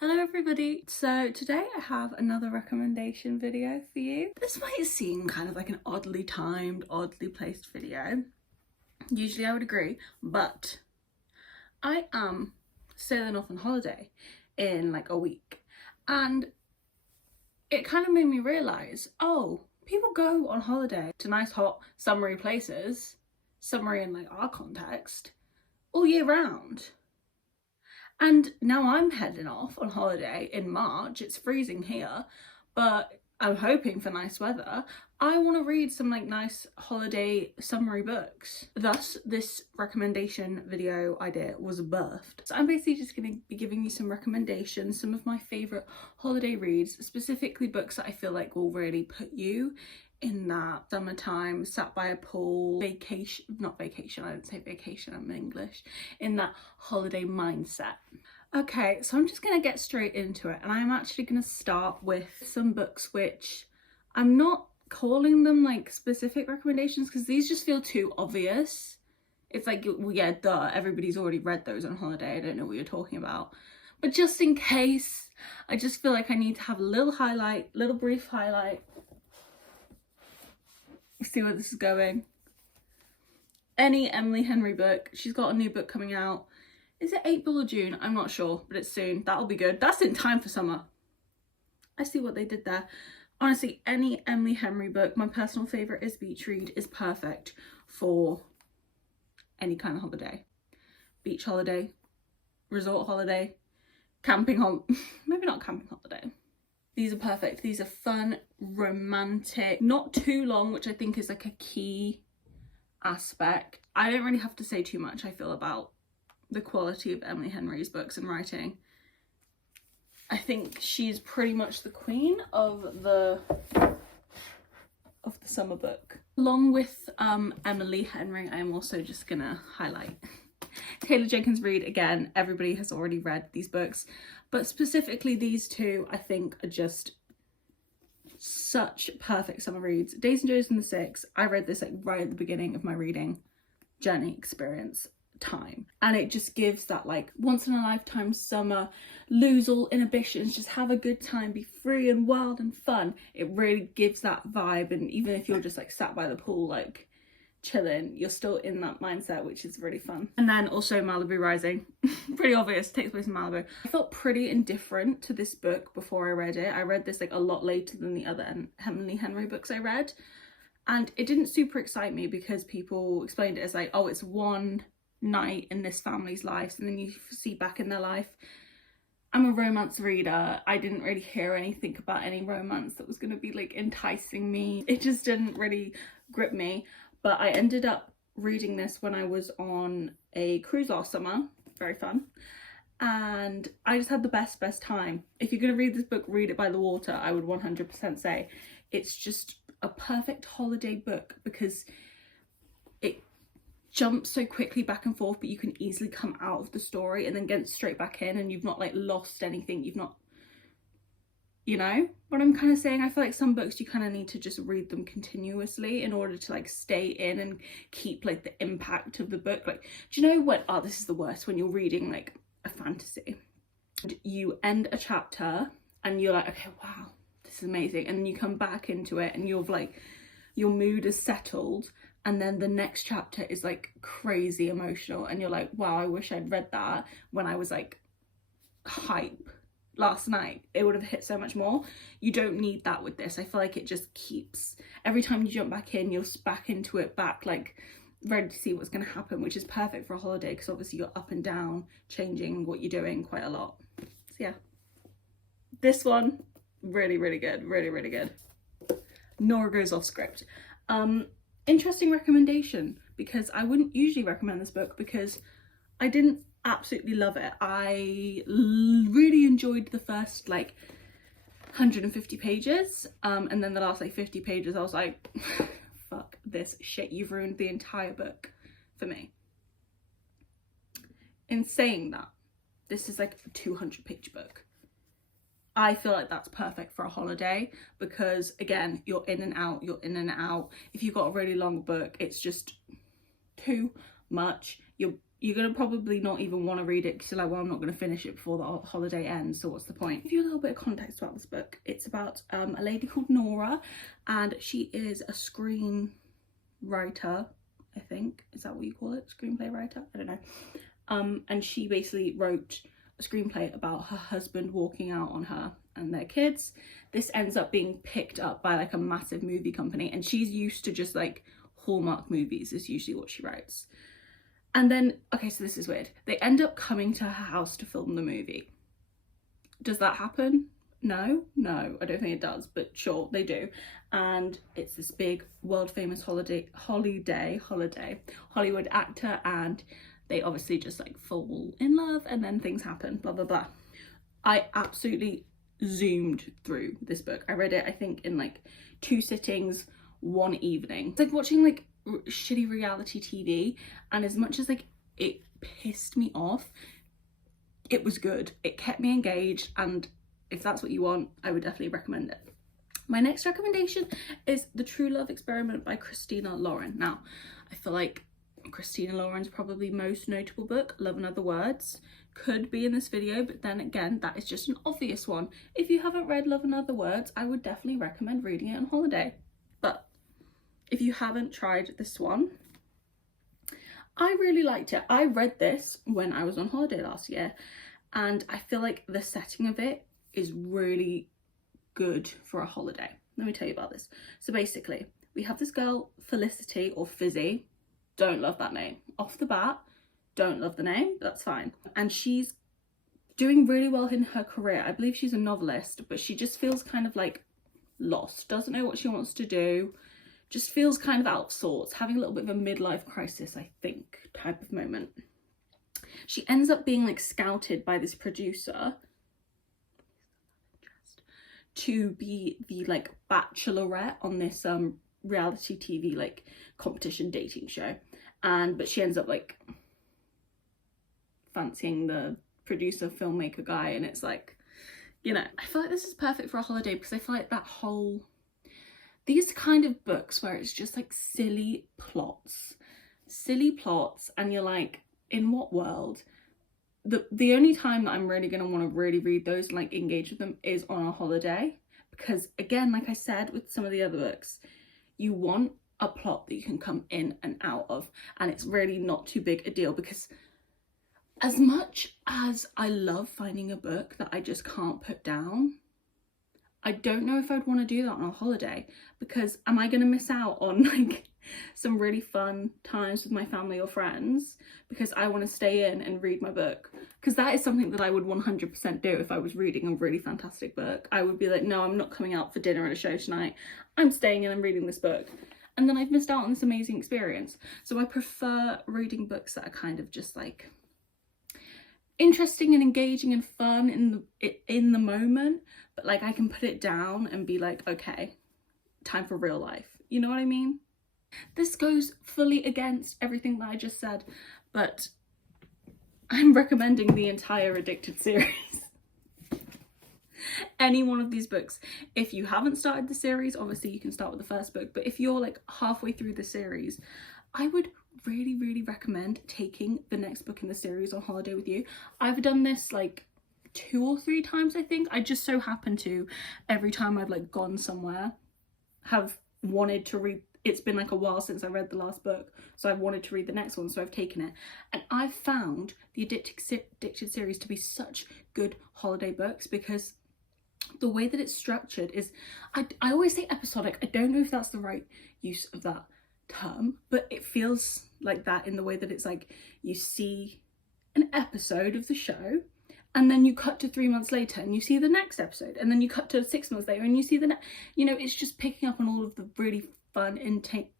Hello everybody, so today I have another recommendation video for you. This might seem kind of like an oddly timed, oddly placed video. Usually I would agree, but I am sailing off on holiday in like a week, and it kind of made me realise, oh, people go on holiday to nice hot summery places, summery in like our context, all year round. And now I'm heading off on holiday in March. It's freezing here, but I'm hoping for nice weather. I want to read some like nice holiday summery books. Thus, this recommendation video idea was birthed. So I'm basically just going to be giving you some recommendations, some of my favourite holiday reads, specifically books that I feel like will really put you in that summertime, sat by a pool, vacation, not vacation, I didn't say vacation, I'm English, in that holiday mindset. Okay, so I'm just gonna get straight into it, and I'm actually gonna start with some books which I'm not calling them like specific recommendations because these just feel too obvious. It's like, well, yeah, duh, everybody's already read those on holiday, I don't know what you're talking about. But just in case, I just feel like I need to have a little highlight, little brief highlight. See where this is going. Any Emily Henry book. She's got a new book coming out. Is it April or June? I'm not sure, but it's soon. That'll be good. That's in time for summer. I see what they did there. Honestly, any Emily Henry book, my personal favourite is Beach Read, is perfect for any kind of holiday. Beach holiday, resort holiday, camping maybe not camping holiday. These are perfect. These are fun, romantic, not too long, which I think is like a key aspect. I don't really have to say too much, I feel, about the quality of Emily Henry's books and writing. I think she's pretty much the queen of the summer book. Along with Emily Henry, I'm also just gonna highlight Taylor Jenkins Reid. Again, everybody has already read these books, but specifically these two I think are just such perfect summer reads. Days and Joes and the Six, I read this like right at the beginning of my reading journey experience time, and it just gives that like once in a lifetime summer, lose all inhibitions, just have a good time, be free and wild and fun. It really gives that vibe, and even if you're just like sat by the pool like chilling, you're still in that mindset, which is really fun. And then also Malibu Rising, pretty obvious, takes place in Malibu. I felt pretty indifferent to this book before I read it. I read this like a lot later than the other Emily Henry books I read, and it didn't super excite me because people explained it as like, oh, it's one night in this family's lives and then you see back in their life. I'm a romance reader. I didn't really hear anything about any romance that was going to be like enticing me. It just didn't really grip me. But I ended up reading this when I was on a cruise last summer. Very fun. And I just had the best time. If you're going to read this book, read it by the water. I would 100% say it's just a perfect holiday book because it jumps so quickly back and forth, but you can easily come out of the story and then get straight back in, and you've not like lost anything. You've not, you know what I'm kind of saying? I feel like some books you kind of need to just read them continuously in order to like stay in and keep like the impact of the book. Like, do you know what? Oh, this is the worst when you're reading like a fantasy. And you end a chapter and you're like, okay, wow, this is amazing. And then you come back into it and you're like, your mood is settled. And then the next chapter is like crazy emotional. And you're like, wow, I wish I'd read that when I was like hype last night. It would have hit so much more. You don't need that with this. I feel like it just keeps, every time you jump back in, you're back into it, back like ready to see what's going to happen, which is perfect for a holiday because obviously you're up and down, changing what you're doing quite a lot. So yeah, this one, really good, really good. Nora goes off script. Interesting recommendation, because I wouldn't usually recommend this book because I didn't absolutely love it. I really enjoyed the first like 150 pages, and then the last like 50 pages I was like, fuck this shit, you've ruined the entire book for me. In saying that, this is like a 200-page book. I feel like that's perfect for a holiday because, again, you're in and out. If you've got a really long book, it's just too much. You're you're gonna probably not even want to read it because you're like, well, I'm not going to finish it before the holiday ends, so what's the point? Give you a little bit of context about this book. It's about a lady called Nora, and she is a screenwriter, I think. Is that what you call it? Screenplay writer? I don't know. And she basically wrote a screenplay about her husband walking out on her and their kids. This ends up being picked up by like a massive movie company, and she's used to just like Hallmark movies is usually what she writes. And then, okay, so this is weird. They end up coming to her house to film the movie. Does that happen? No, I don't think it does, but sure, they do. And it's this big world famous Hollywood actor, and they obviously just like fall in love, and then things happen, blah, blah, blah. I absolutely zoomed through this book. I read it, I think, in like 2 sittings, one evening. It's like watching like shitty reality TV, and as much as like it pissed me off, it was good. It kept me engaged, and if that's what you want, I would definitely recommend it. My next recommendation is The True Love Experiment by Christina Lauren. Now, I feel like Christina Lauren's probably most notable book, Love and Other Words, could be in this video, but then again, that is just an obvious one. If you haven't read Love and Other Words, I would definitely recommend reading it on holiday. But if you haven't tried this one, I really liked it. I read this when I was on holiday last year, and I feel like the setting of it is really good for a holiday. Let me tell you about this. So basically, we have this girl, Felicity, or Fizzy. Don't love that name. Off the bat, don't love the name, that's fine. And she's doing really well in her career. I believe she's a novelist, but she just feels kind of like lost, doesn't know what she wants to do, just feels kind of out of sorts, having a little bit of a midlife crisis, I think, type of moment. She ends up being like scouted by this producer to be the like bachelorette on this reality TV like competition dating show, but she ends up like fancying the producer filmmaker guy, and it's like, you know, I feel like this is perfect for a holiday because I feel like these kind of books where it's just like silly plots, and you're like, in what world? The only time that I'm really going to want to really read those and like engage with them is on a holiday, because again, like I said with some of the other books, you want a plot that you can come in and out of, and it's really not too big a deal, because as much as I love finding a book that I just can't put down, I don't know if I'd want to do that on a holiday, because am I going to miss out on like some really fun times with my family or friends because I want to stay in and read my book? Because that is something that I would 100% do if I was reading a really fantastic book. I would be like, no, I'm not coming out for dinner and a show tonight. I'm staying in and reading this book. And then I've missed out on this amazing experience. So I prefer reading books that are kind of just like interesting and engaging and fun in the moment, but like I can put it down and be like, okay, time for real life. You know what I mean? This goes fully against everything that I just said, but I'm recommending the entire Addicted series. Any one of these books. If you haven't started the series, obviously you can start with the first book, but if you're like halfway through the series, I would really recommend taking the next book in the series on holiday with you. I've done this like 2 or 3 times, I think. I just so happen to, every time I've like gone somewhere, have wanted to read. It's been like a while since I read the last book, so I've wanted to read the next one, so I've taken it. And I've found the Addicted series to be such good holiday books, because the way that it's structured is, I always say episodic. I don't know if that's the right use of that term, but it feels like that in the way that it's like you see an episode of the show, and then you cut to 3 months later and you see the next episode, and then you cut to 6 months later and you see the next. You know, it's just picking up on all of the really fun,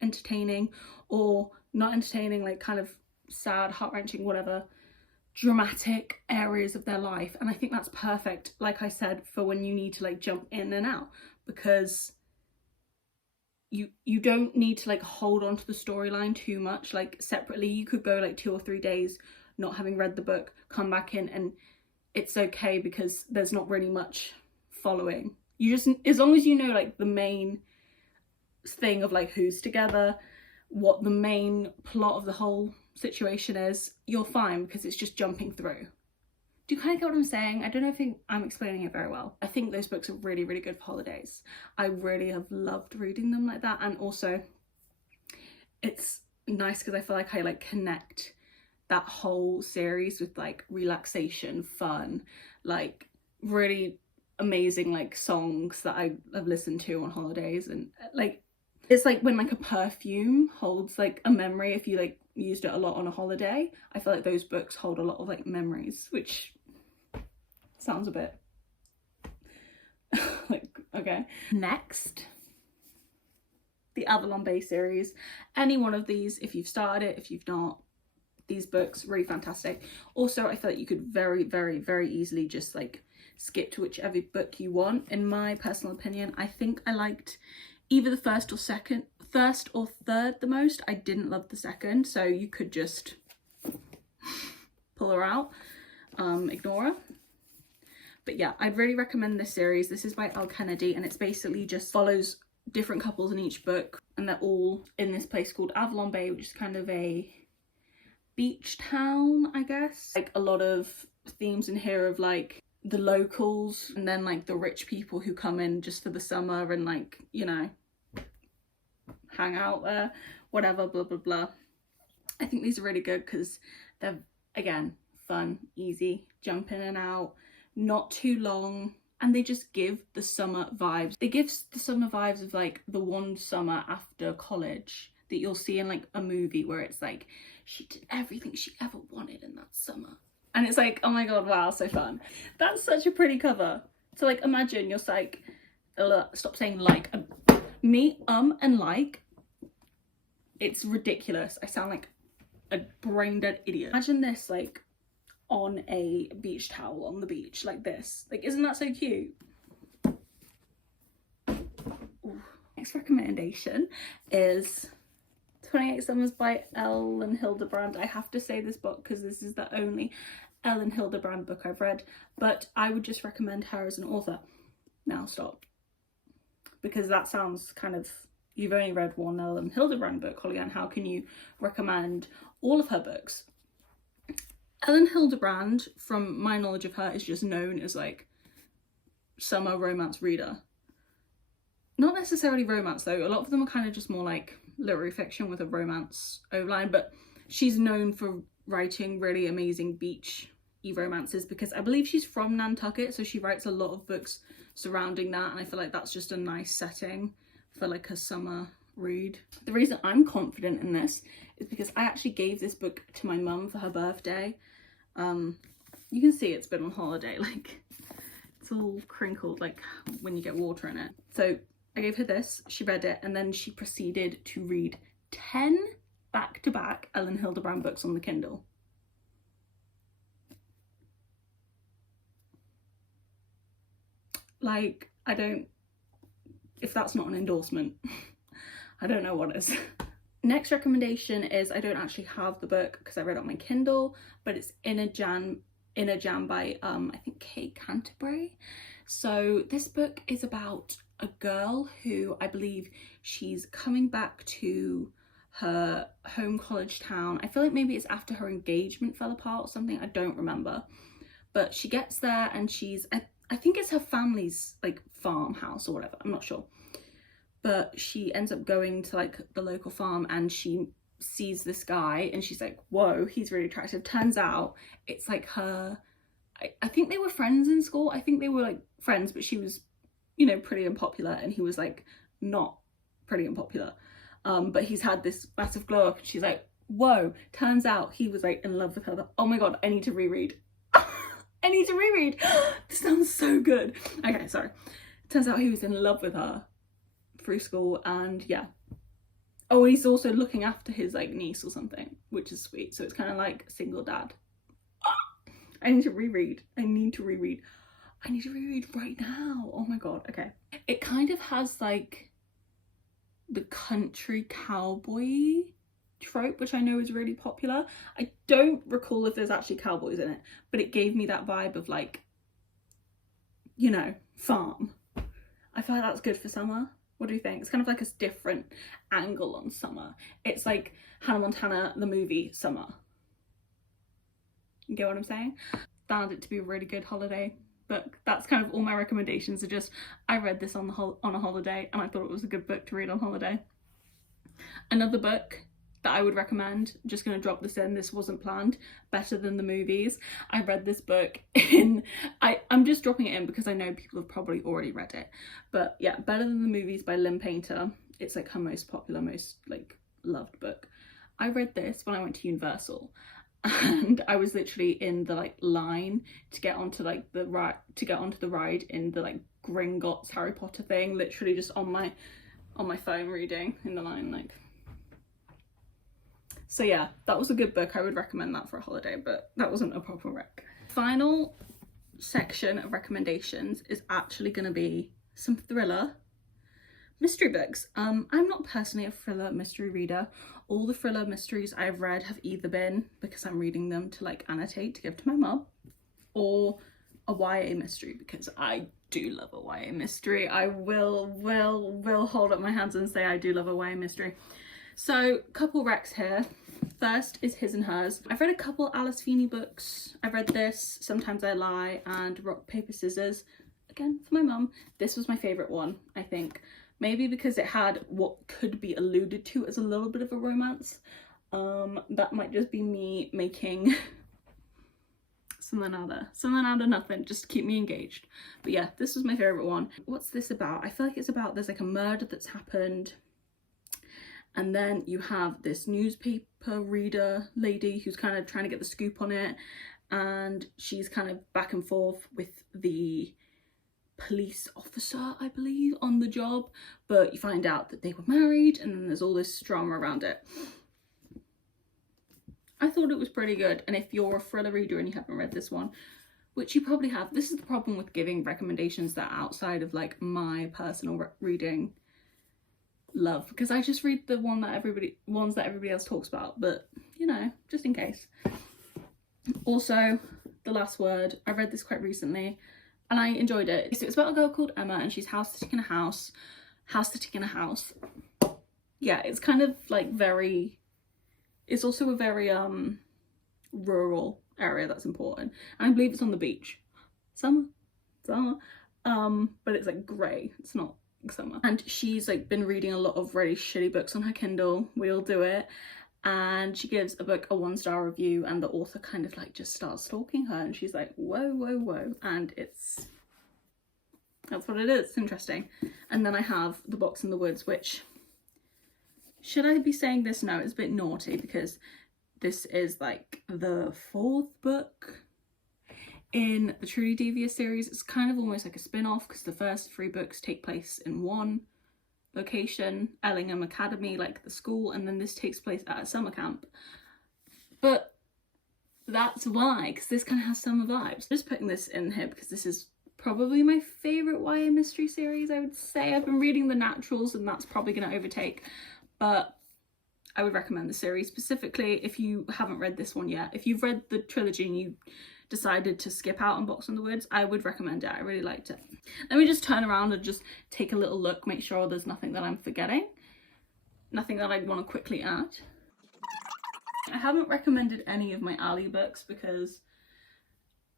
entertaining, or not entertaining, like kind of sad, heart-wrenching, whatever, dramatic areas of their life. And I think that's perfect, like I said, for when you need to like jump in and out, because you don't need to like hold on to the storyline too much. Like separately, you could go like 2 or 3 days not having read the book, come back in, and it's okay, because there's not really much following. You just, as long as you know like the main thing of like who's together, what the main plot of the whole situation is, you're fine because it's just jumping through. Do you kind of get what I'm saying? I don't know if I'm explaining it very well. I think those books are really, really good for holidays. I really have loved reading them like that. And also it's nice because I feel like I like connect that whole series with like relaxation, fun, like really amazing like songs that I have listened to on holidays. And like it's like when like a perfume holds like a memory if you like used it a lot on a holiday. I feel like those books hold a lot of like memories, which sounds a bit like, okay. Next, the Avalon Bay series. Any one of these, if you've started it, if you've not, these books really fantastic. Also, I feel like you could very, very, very easily just like skip to whichever book you want. In my personal opinion, I think I liked either the first or third the most. I didn't love the second, so you could just pull her out, ignore her. But yeah, I'd really recommend this series. This is by Elle Kennedy, and it's basically just follows different couples in each book, and they're all in this place called Avalon Bay, which is kind of a beach town, I guess. Like a lot of themes in here of like the locals and then like the rich people who come in just for the summer and like, you know, hang out there, whatever, blah blah blah. I think these are really good because they're, again, fun, easy, jump in and out, not too long, and they just give the summer vibes. They give the summer vibes of like the one summer after college that you'll see in like a movie where it's like she did everything she ever wanted in that summer, and it's like, oh my god, wow, so fun. That's such a pretty cover. So like imagine you're like, stop saying like, me and like, it's ridiculous. I sound like a brain dead idiot. Imagine this like on a beach towel on the beach like this. Like, isn't that so cute? Ooh. Next recommendation is 28 Summers by Ellen Hildebrand. I have to say this book because this is the only Ellen Hildebrand book I've read, but I would just recommend her as an author. Now stop, because that sounds kind of, you've only read one Ellen Hildebrand book, Holly Ann. How can you recommend all of her books? Ellen Hildebrand, from my knowledge of her, is just known as like summer romance reader. Not necessarily romance though, a lot of them are kind of just more like literary fiction with a romance overline, but she's known for writing really amazing beach-y romances because I believe she's from Nantucket, so she writes a lot of books surrounding that, and I feel like that's just a nice setting for like a summer read. The reason I'm confident in this is because I actually gave this book to my mum for her birthday. You can see it's been on holiday, like it's all crinkled like when you get water in it. So I gave her this, she read it, and then she proceeded to read 10 back-to-back Ellen Hildebrand books on the Kindle. Like, I don't, if that's not an endorsement, I don't know what is. Next recommendation is, I don't actually have the book because I read it on my Kindle, but it's Inner Jam by I think Kate Canterbury. So this book is about a girl who, I believe she's coming back to her home college town. I feel like maybe it's after her engagement fell apart or something, I don't remember. But she gets there and she's, I think it's her family's like farmhouse or whatever, I'm not sure. But she ends up going to like the local farm and she sees this guy and she's like, whoa, he's really attractive. Turns out it's like her, I think they were friends in school. I think they were like friends, but she was, you know, pretty unpopular and he was like not pretty unpopular. But he's had this massive glow up and she's like, whoa, turns out he was like in love with her. Oh my god, I need to reread. I need to reread. This sounds so good. Okay, sorry. Turns out he was in love with her through school, and yeah. Oh, he's also looking after his like niece or something, which is sweet. So it's kind of like single dad. I need to reread. I need to reread right now. Oh my god. Okay. It kind of has like the country cowboy trope, which I know is really popular. I don't recall if there's actually cowboys in it, but it gave me that vibe of like, you know, farm. I feel like that's good for summer. What do you think? It's kind of like a different angle on summer. It's like Hannah Montana, the movie Summer. You get what I'm saying? Found it to be a really good holiday book. That's kind of all my recommendations are just, I read this on a holiday and I thought it was a good book to read on holiday. Another book that I would recommend, just going to drop this in, this wasn't planned, Better Than the Movies. I read this book in, I'm just dropping it in because I know people have probably already read it. But yeah, Better Than the Movies by Lynn Painter. It's like her most popular, most like loved book. I read this when I went to Universal and I was literally in the like line to get onto like the ride, in the like Gringotts Harry Potter thing, literally just on my phone reading in the line, like. So yeah, that was a good book. I would recommend that for a holiday, but that wasn't a proper rec. Final section of recommendations is actually going to be some thriller mystery books. I'm not personally a thriller mystery reader. All the thriller mysteries I've read have either been because I'm reading them to like annotate to give to my mum, or a YA mystery because I do love a YA mystery. I will hold up my hands and say I do love a YA mystery. So, couple recs here. First is His and Hers. I've read a couple Alice Feeney books. I've read this, Sometimes I Lie, and Rock, Paper, Scissors. Again, for my mum. This was my favourite one, I think. Maybe because it had what could be alluded to as a little bit of a romance. That might just be me making something out of nothing, just to keep me engaged. But yeah, this was my favourite one. What's this about? I feel like it's about, there's like a murder that's happened. And then you have this newspaper reader lady who's kind of trying to get the scoop on it. And she's kind of back and forth with the police officer, I believe, on the job. But you find out that they were married and then there's all this drama around it. I thought it was pretty good. And if you're a thriller reader and you haven't read this one, which you probably have, this is the problem with giving recommendations that are outside of like my personal reading love, because I just read the ones that everybody else talks about, but you know, just in case. Also, The Last Word, I read this quite recently and I enjoyed it. So it's about a girl called Emma and she's house sitting in a house. Yeah, it's kind of like very, it's also a very rural area that's important, and I believe it's on the beach. Summer, but it's like grey, it's not summer. And she's like been reading a lot of really shitty books on her Kindle. We all do it. And she gives a book a 1-star review and the author kind of like just starts stalking her and she's like, whoa. And that's what it is. It's interesting. And then I have The Box in the Woods, which, should I be saying this? No, it's a bit naughty because this is like the 4th book in the Truly Devious series. It's kind of almost like a spin-off because the first 3 books take place in one location, Ellingham Academy, like the school, and then this takes place at a summer camp. But that's why, because this kind of has summer vibes. I'm just putting this in here because this is probably my favourite YA mystery series, I would say. I've been reading The Naturals and that's probably going to overtake, but I would recommend the series, specifically if you haven't read this one yet. If you've read the trilogy and you decided to skip out on Box in the Woods, I would recommend it. I really liked it. Let me just turn around and just take a little look, make sure there's nothing that I'm forgetting, nothing that I'd want to quickly add. I haven't recommended any of my Ali books because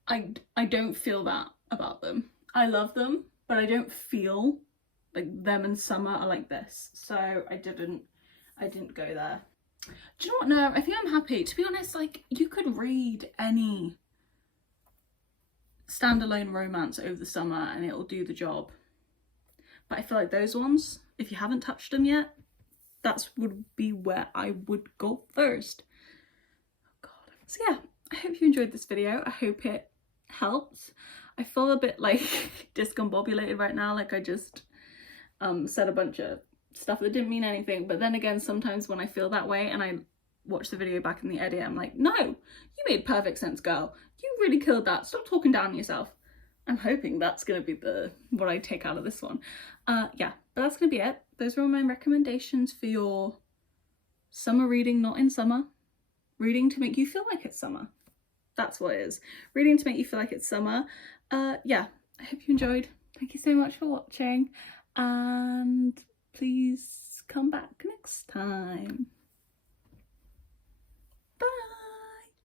I don't feel that about them. I love them, but I don't feel like them and summer are like this, so I didn't go there. Do you know what? No, I think I'm happy. To be honest, like, you could read any standalone romance over the summer and it'll do the job. But I feel like those ones, if you haven't touched them yet, that would be where I would go first. Oh God. So yeah, I hope you enjoyed this video. I hope it helped. I feel a bit like discombobulated right now, like I just said a bunch of stuff that didn't mean anything. But then again, sometimes when I feel that way and I watch the video back in the edit, I'm like, no, you made perfect sense, girl. You really killed that. Stop talking down on yourself. I'm hoping that's going to be what I take out of this one. Yeah, but that's going to be it. Those were my recommendations for your summer reading, not in summer. Reading to make you feel like it's summer. That's what it is. Reading to make you feel like it's summer. Yeah, I hope you enjoyed. Thank you so much for watching. And please come back next time. Bye.